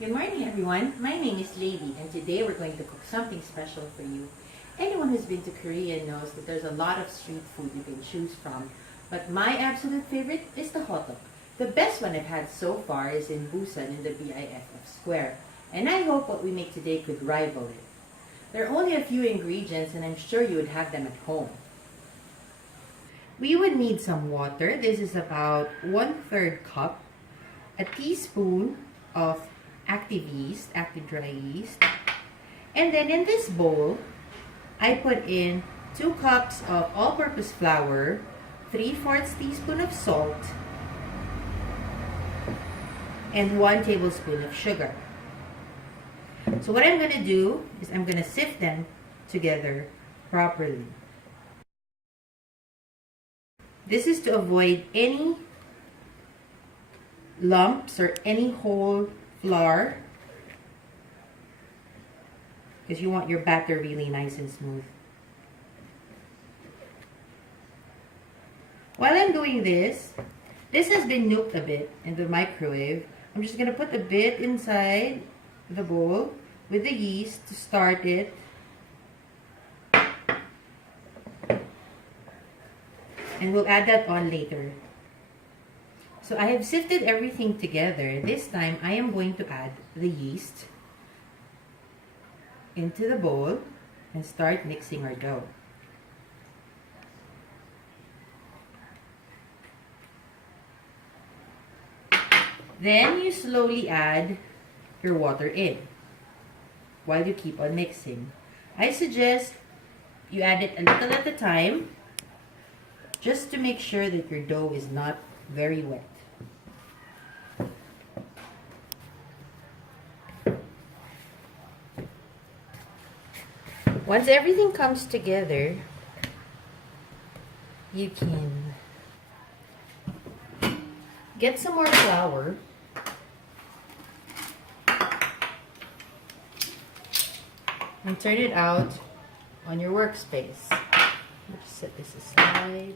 Good morning, everyone. My name is Lady, and today we're going to cook something special for you. Anyone who's been to Korea knows that there's a lot of street food you can choose from, but my absolute favorite is the Hotteok. The best one I've had so far is in Busan in the BIFF Square, and I hope what we make today could rival it. There are only a few ingredients, and I'm sure you would have them at home. We would need some water. This is about 1/3 cup, a teaspoon of active yeast, active dry yeast. And then in this bowl, I put in 2 cups of all-purpose flour, 3/4 teaspoon of salt, and 1 tablespoon of sugar. So what I'm going to do is I'm going to sift them together properly. This is to avoid any lumps or any whole flour, because you want your batter really nice and smooth. While I'm doing this has been nuked a bit in the microwave. I'm just going to put a bit inside the bowl with the yeast to start it. And we'll add that on later. So I have sifted everything together. This time I am going to add the yeast into the bowl and start mixing our dough. Then you slowly add your water in while you keep on mixing. I suggest you add it a little at a time, just to make sure that your dough is not very wet. Once everything comes together, you can get some more flour and turn it out on your workspace. Let's set this aside.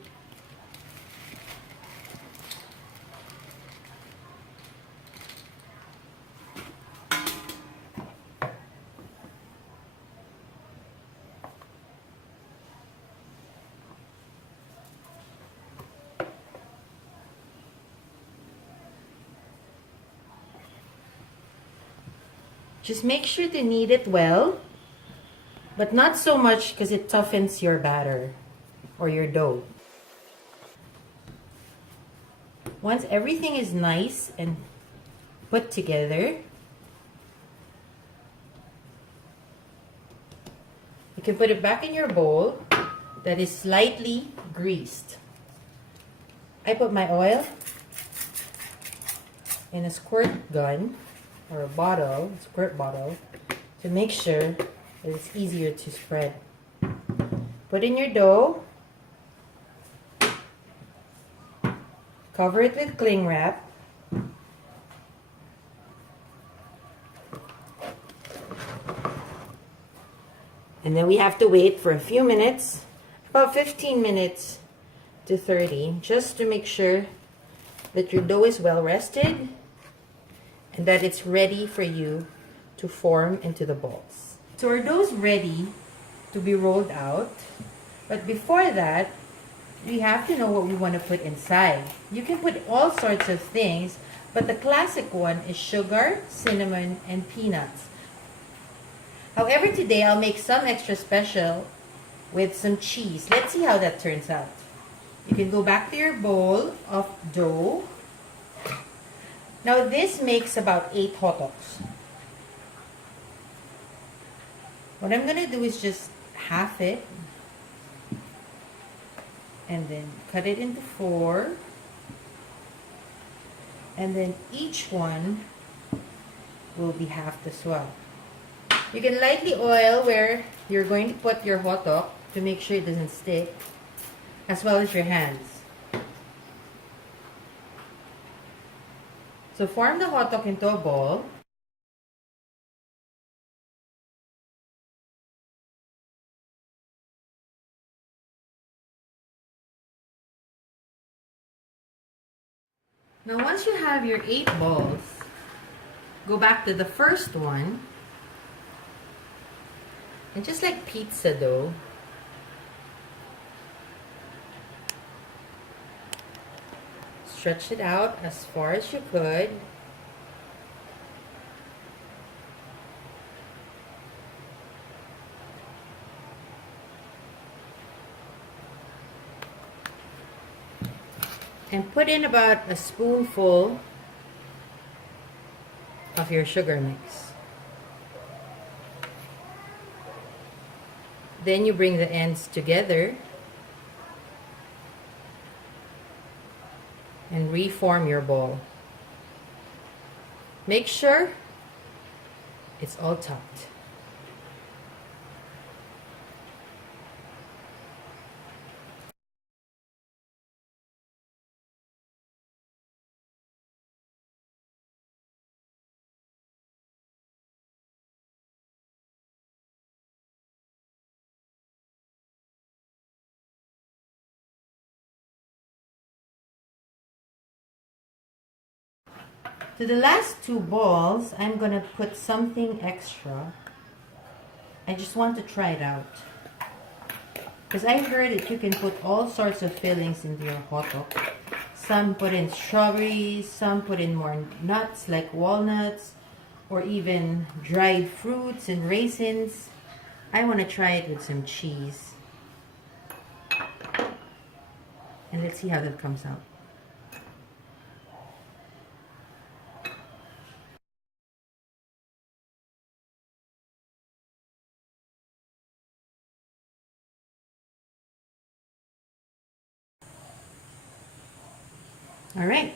Just make sure to knead it well, but not so much because it toughens your batter or your dough. Once everything is nice and put together, you can put it back in your bowl that is slightly greased. I put my oil in a squirt gun or a bottle, a squirt bottle, to make sure that it's easier to spread. Put in your dough, cover it with cling wrap, and then we have to wait for a few minutes, about 15 minutes to 30, just to make sure that your dough is well rested and that it's ready for you to form into the balls. So our dough is ready to be rolled out, but before that, we have to know what we want to put inside. You can put all sorts of things, but the classic one is sugar, cinnamon, and peanuts. However, today I'll make some extra special with some cheese. Let's see how that turns out. You can go back to your bowl of dough. Now this makes about 8 hottoks. What I'm going to do is just half it and then cut it into 4, and then each one will be halved as well. You can lightly oil where you're going to put your hottok to make sure it doesn't stick, as well as your hands. So form the hottok into a ball. Now once you have your 8 balls, Go back to the first one. And just like pizza dough, stretch it out as far as you could. And put in about a spoonful of your sugar mix. Then you bring the ends together and reform your ball. Make sure it's all tucked. To the last two balls, I'm gonna put something extra. I just want to try it out. Because I heard that you can put all sorts of fillings into your hotteok. Some put in strawberries, some put in more nuts like walnuts, or even dried fruits and raisins. I want to try it with some cheese. And let's see how that comes out. Alright,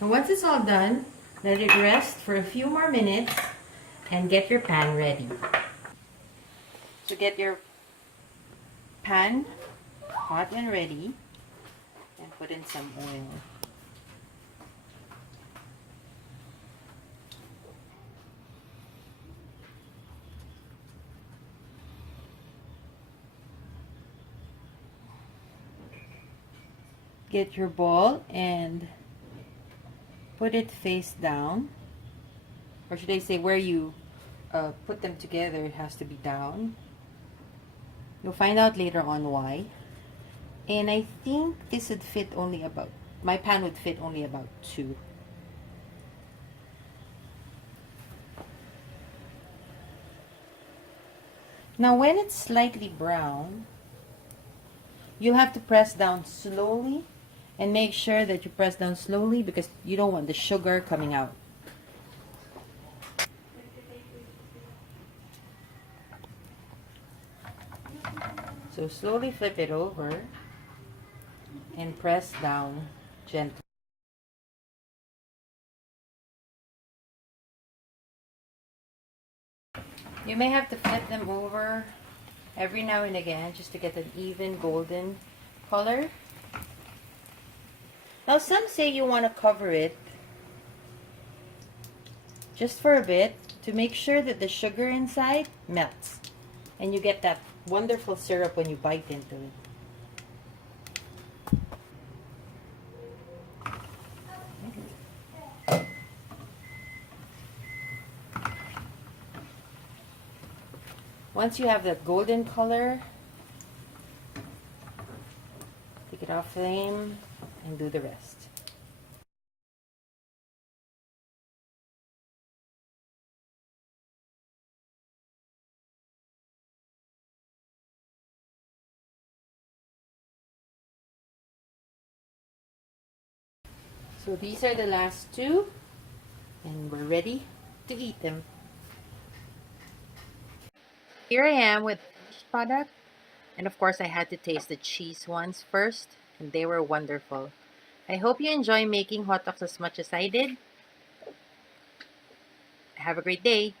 and once it's all done, let it rest for a few more minutes and get your pan ready. So get your pan hot and ready and put in some oil. Get your ball and put it face down, or should I say where you put them together, it has to be down. You'll find out later on why. And I think this would fit only about, my pan would fit only about 2. Now when it's slightly brown, you'll have to press down slowly, and make sure that you press down slowly because you don't want the sugar coming out. So slowly flip it over and press down gently. You may have to flip them over every now and again just to get an even golden color. Now some say you want to cover it just for a bit to make sure that the sugar inside melts and you get that wonderful syrup when you bite into it. Once you have that golden color, take it off flame and do the rest. So these are the last two, and we're ready to eat them. Here I am with the finished product, and of course I had to taste the cheese ones first, and they were wonderful. I hope you enjoy making hot dogs as much as I did. Have a great day.